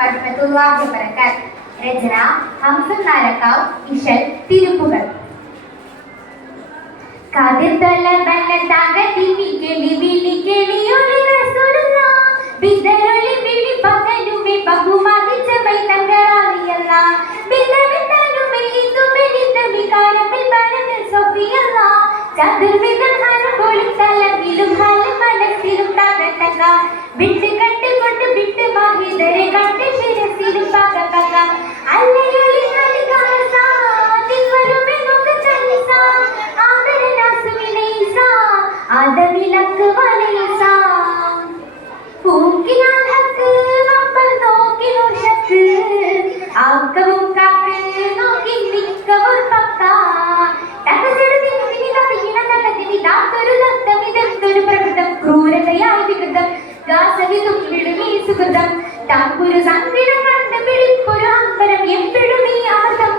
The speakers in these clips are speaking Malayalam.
വറഹ്മത്തുള്ളാഹി വബറകാത്ത്. രചന ഹംസൻ നാരക്കാവ്, ഇശൽ തിരുപ്പുകൾ. കാതിർതല ബലതാകതി വിളി വിളി കിളിയൊളി റസൂലുള്ളാഹ് ബിദറൊളി വിളി പകലുമേ ബഹുമാനിച്ച ബൈതങ്കറാളിയല്ലാഹ് ബിദബിദനുമേ ഇതുമേ നിതമി കാലമേ ബരമിൽ സഫിയല്ലാഹ് ചതുർവിധം ഹരബോളും തലവിലും ഹല മനസ്സിലും തകതക വിട്ട് കണ്ടുകൊണ്ട് വിട്ട് മാഹിതരെ കണ്ട് ശിരസിലും പക പക അല്ലയൊളി അലികാസ തിവരുമേ മുഖത്തലിസ ആദരനാസുവിനൈസ ആദമിലക്ക് വലൈസ പൂക്കിനാൽ ഹക്ക് നമ്മൾ നോക്കിനോർ ശക്ക് ആക്കവും കാക്ക് നോക്കി നിക്കവർ പക്ക ൊരു ദത്തമിതെന്തൊരു പ്രകൃതം ക്രൂരതയായി വികൃതം ഗാസവിതും വിടുമീ സുഹൃതം താങ്കുരു സങ്കടം കണ്ട് വിളിപ്പൊരു അമ്പരം എപ്പോഴും ഈ അമൃതം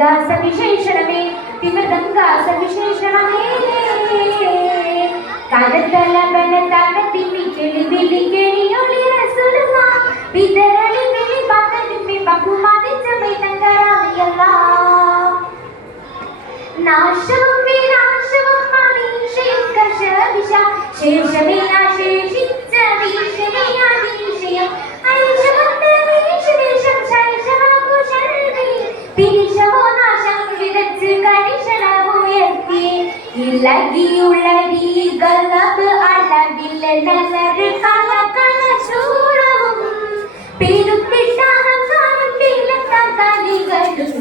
ഗാസവിശേഷണമേ വിമൃതം ഗാസവിശേഷണമേ കടത്തല ബലതാകത്തി കിളി വിളി കിളിയൊളി റസൂലുള്ളാഹ് ബിദറൊളി വിളി പകലുമേ ബഹുമാനിച്ച ബൈതങ്കറാളിയല്ലാഹ് നാശവും വിനാശവും മനീഷയും കർഷവിഷ ശേഷമില്ലാശേഷിച്ച വീക്ഷണിയാദീശയം ഐഷമുണ്ട് വീക്ഷദേശം ശൈശവാകുശൽവി തിരിശമോ നാശം വിതച്ച് കരിശണമുയർത്തി ഇളകിയുള്ളരീ ഗലബ് അളവില്ല നല്ലൊരു കലകല ശൂരവും പെരുത്തിട്ട അഹങ്കാരം പിള്ളത്താലികളും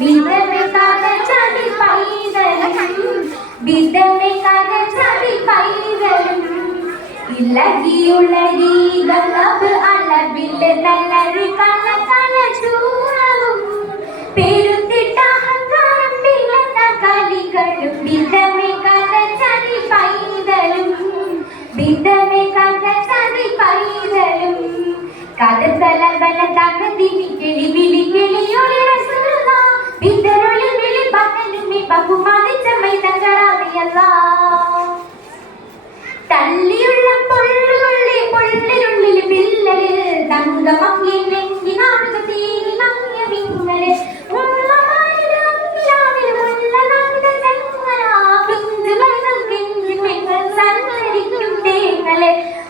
വിധമേ കഥചടി പൈതലും ഇളകിയുള്ളരീ ഗലബ് അളവില്ല നല്ലൊരു കലകല ശൂരവും പെരുത്തിട്ട അഹങ്കാരം പിള്ളത്താലികളും വിധമേ കഥചടി പൈതലും കാതത്തല ബലതാകതി കിളി വിളി കിളിയൊളി റസൂലുള്ളാഹ് ബിദറൊളി വിളി പകലുമേ ബഹുമാനിച്ച ബൈതങ്കറാളിയല്ലാഹ് തള്ളിയുള്ള പൊള്ളുകൊള്ളി പൊള്ളിനുള്ളിൽ പിള്ളല് തങ്കമങ്ങി നെങ്കി നാടുക തീരി മങ്ങിയ വിങ്ങല്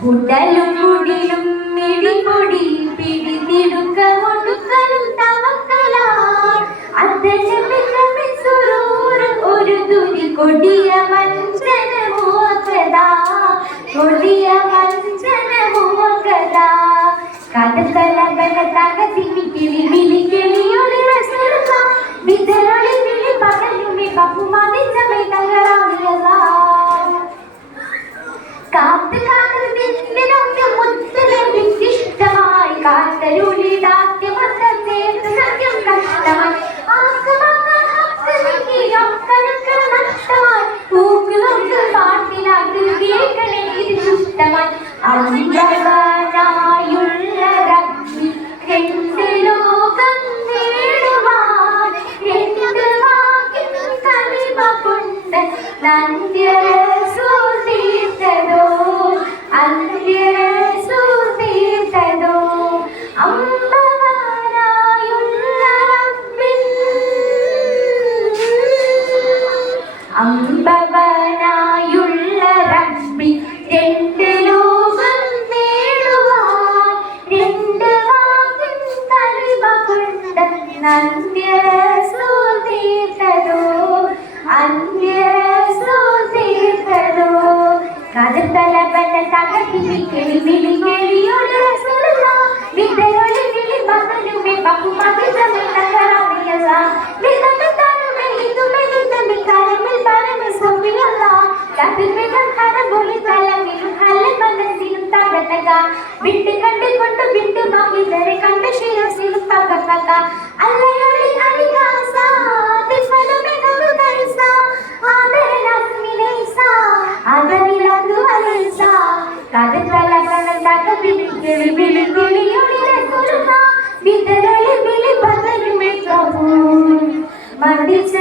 ഉടലും മുടിലും മിടിപൊടി പിടിതിടുക്ക ഒടുക്കലും തവക്കലാണ് അദ്ദജമിസുറൂറും ഒരു തുരി കൊടിയ വഞ്ചനമോകദാ കടത്തല ബലതാകതി കിളി വിളി കിളിയൊളി റസൂലുള്ളാഹ് ബിദറൊളി വിളി പകലുമേ ബഹുമാനിച്ച ബൈതങ്കറാളിയല്ലാഹ് കാത്ത് കാത്ത് നിന്നിനൊക്കെ മുത്തലെ വിശിഷ്ടമായി കാത്തരുളി ദാത്യമർദ്ദം ചേർത്ത് സത്യം കഷ്ടമായി നഷ്ടമായി പൂക്കളൊക്കെ പാട്ടിലാക്കി കേൾക്കണേ ഇത് ശുദ്ധമായി അമ്പവനായുള്ള രഗ്നി രണ്ട് ലോകം നേടുവാൻ രണ്ട് വാക്കിൻ കലിമ കൊണ്ട് നന്ദ്യരസൂൽ തീർത്തതോ അന്ത്യരസൂൽ തീർത്തതോ അമ്പവനായുള്ള റബ്ബി രണ്ട് ലോകം നേടുവാൻ രണ്ട് വാക്കിൻ കലിമ കൊണ്ട് നന്ദ്യരസൂൽ തീർത്തതോ അന്ത്യരസൂൽ തീർത്തതോ കാതത്തല ബലതാകതി കിളി വിളി കിളിയൊളി റസൂലുള്ളാഹ് ബിദറൊളി വിളി പകലുമേ ബഹുമാനിച്ച ബൈതങ്കറാളിയല്ലാഹ് ബിദബിദനുമേ ഇതുമേ നിതമി കാലമേ ബരമിൽ സഫിയല്ലാഹ് ചതുർവിധം ഹരബോളും തലവിലും ഹല മനസ്സിലും തകതക വിട്ട് കണ്ടുകൊണ്ട് വിട്ട് മാഹിതരെ കണ്ട് ശിരസിലും പക പക അല്ലയൊളി അലികാസ തിവരുമേ മുഖത്തലിസ ആദരനാസുവിനൈസ ആദമിലക്ക് വലൈസ കാതത്തല ബലതാകതി കിളി വിളി കിളിയൊളി റസൂലുള്ളാഹ് ബിദറൊളി വിളി പകലുമേ ബഹുമാനിച്ച